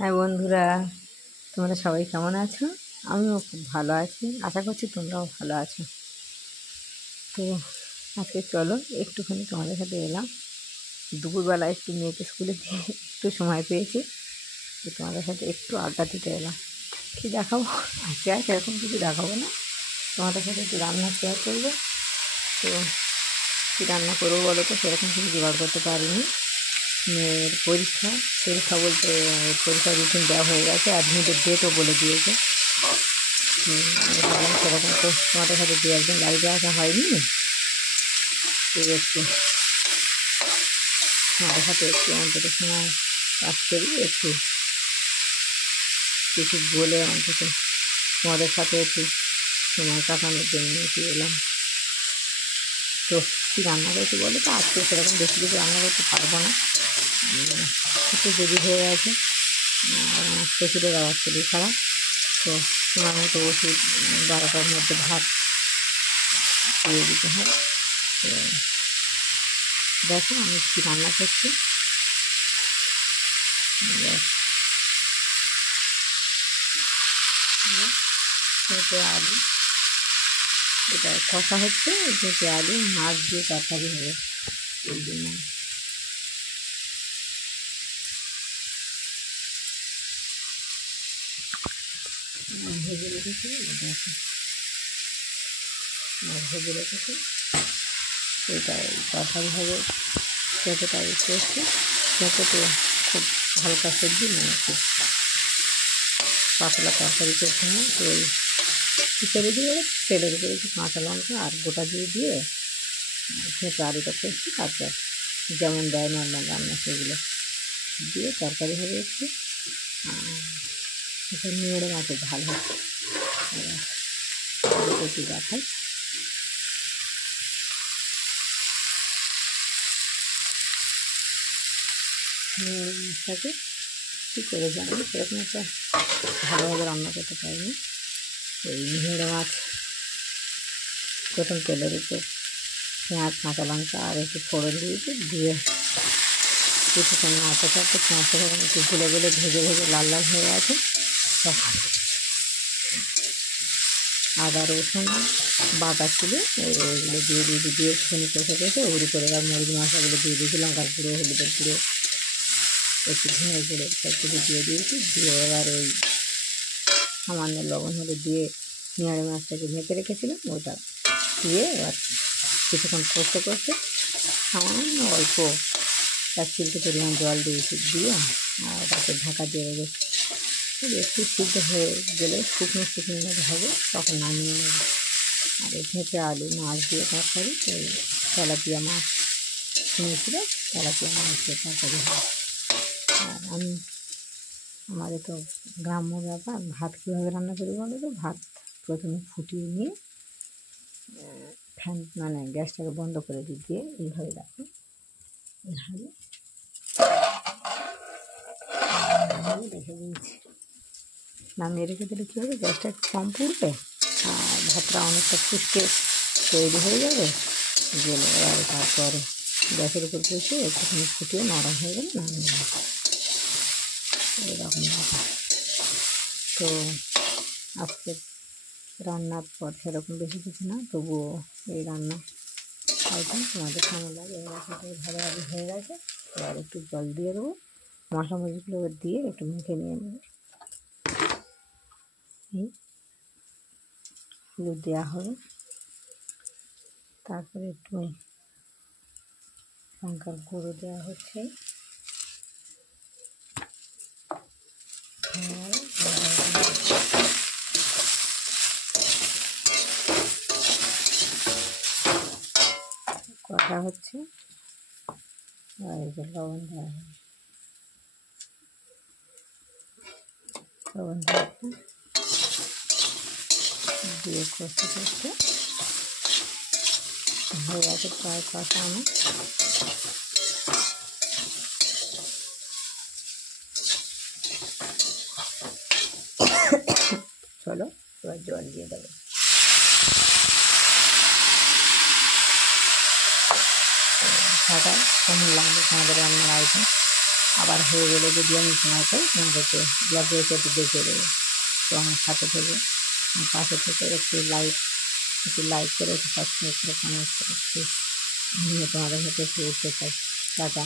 হ্যাঁ বন্ধুরা, তোমরা সবাই কেমন আছো? আমিও খুব ভালো আছি, আশা করছি তোমরাও ভালো আছো। তো আজকে চলো একটুখানি তোমাদের সাথে এলাম। দুপুরবেলা একটু মেয়েকে স্কুলে দিয়ে একটু সময় পেয়েছি, তো তোমাদের সাথে একটু আড্ডা দিতে এলাম। কী দেখাবো আজকে? আর সেরকম কিছু দেখাবো না, তোমাদের সাথে একটু রান্না শেয়ার করবো। তো কী রান্না করবো বলো তো? সেরকম কিছু জোগাড় করতে পারিনি। মেয়ের পরীক্ষা বলতে পরীক্ষার রুটিন দেওয়া হয়ে গেছে, অ্যাডমিটের ডেটও বলে দিয়েছে। ভাবলাম সেরকম তো তোমাদের সাথে দু একদিন বাড়িতে আসা হয়নি, তো একটু তোমাদের সাথে একটু অন্তত সময় কাজ করি, একটু কিছু বলে অন্তত তোমাদের সাথে একটু সময় কাটানোর জন্য একটু এলাম। তো কী রান্না করেছি বলো তো? আজকে সেরকম বেশি কিছু রান্না করতে পারবো না, একটু দেরি হয়ে গেছে। আমার শ্বশুরের আবার শরীর খারাপ, তো সময় মতো ওষুধ 12টার মধ্যে ভাত দিয়ে দিতে হয়। তো দেখো আমি কী রান্না করছি। পেঁপে আলু, এটা কষা হচ্ছে। পেঁপে আলু মাছ দিয়ে তরকারি হবে, এই জন্য ভেজে রেখেছি। দেখো মাছ ভেজে রেখেছি, এটা তরকারি হবে। পেঁপেটা করছি, পেঁপে তো খুব হালকা সবজি, মানে খুব পাতলা তরকারি করতে হয়। তো ওই ছেড়ে দিয়ে তেলের উপরে একটু কাঁচা লঙ্কা আর গোটা দিয়ে পেঁপে আলুটা করছি। তারপর যেমন দেয় নর্মাল রান্না সেগুলো দিয়ে তরকারি হবে একটু। এটা নিংড়ে মাছের ঝাল হচ্ছে, একটু দেখাই। নিংড়ে মাছটাকে কী করে জানি, সেরকম একটা ভালোভাবে রান্না করতে পারিনি। ওই নিংড়ে মাছ প্রথম তেলের উপর পেঁয়াজ কাঁচা লঙ্কা আর একটু ফোড়ন দিয়েছি, দিয়ে কিছুক্ষণ নাড়তে থাকতে পেঁয়াজটা যখন একটু গুলে ভেজে লাল লাল হয়ে গেছে, তখন আদা রসুন বাটা ছিল ওইগুলো দিয়ে একটুখানি কষে ওর উপরে এবার মরিচ মশলাগুলো দিয়ে দিয়েছি, লঙ্কার গুঁড়ো, হলুদের গুঁড়ো, একটু ধনে গুঁড়ো সব কিছু দিয়ে দিয়েছি। দিয়ে এবার ওই সামান্য লবণ হলুদ দিয়ে নিয়াড়ে মাছটাকে ঢেকে রেখেছিলাম, ওটা দিয়ে এবার কিছুক্ষণ কষতে সামান্য অল্প 1 চিমটে পরিমাণ জল দিয়েছি, দিয়ে আর ওটাকে ঢাকা দিয়ে রেখেছি। একটু সিদ্ধ হয়ে গেলে শুকনো মতো হবে, তখন নামিয়ে নেব। আর এই পেঁপে আলু মাছ দিয়ে তরকারি, ওই তেলাপিয়া মাছ কিনেছিল, তেলাপিয়া মাছ দিয়ে তরকারি হয়। আর আমাদের তো গ্রাম্য ব্যাপার, ভাত কীভাবে রান্না করি বলো তো? ভাত প্রথমে ফুটিয়ে নিয়ে ফ্যান মানে গ্যাসটাকে বন্ধ করে দিয়ে এইভাবে দেখো এভাবে রেখে দিয়েছি। নামিয়ে রেখে দিলে কী হবে, গ্যাসটা একটু কম পুড়বে আর ভাতটা অনেকটা ফুটকে তৈরি হয়ে যাবে। গেলে এবার তারপরে গ্যাসের উপর বসে একটুখানি ফুটিয়ে নরম হয়ে গেলে নামিয়ে নেব, এইরকম ব্যাপার। তো আজকে রান্নার পর সেরকম বেশি কিছু না, তবুও এই রান্না আইটেম তোমাদের কেমন লাগে? এবার সেটাই ভালোভাবে হয়ে গেছে। এবার একটু জল দিয়ে দেবো, মশলা মরিচগুলো দিয়ে একটু মেখে নিয়ে নেব। হলুদ দেওয়া হবে, তারপরে একটু লঙ্কার গুঁড়ো দেওয়া হচ্ছে, কষা হচ্ছে। আর এই যে লবণ দেওয়া হবে, লবণ দিয়ে কষতে হয়ে গেছে প্রায় কষানো। চলো এবার জল দিয়ে দেবো। কেমন লাগবে তোমাদের রান্নার আইটেম আবার হয়ে গেলে যদি আমি সময় পাই তোমাদেরকে ব্লগে এসে একটু দেখিয়ে দেবো। তো আমার সাথে থেকে আমার পাশে থেকে একটু লাইক করে, একটু সাবস্ক্রাইব করে, কমেন্ট করে, প্লিজ আমিও তোমাদের সাথে একটু উঠতে চাই। টাটা।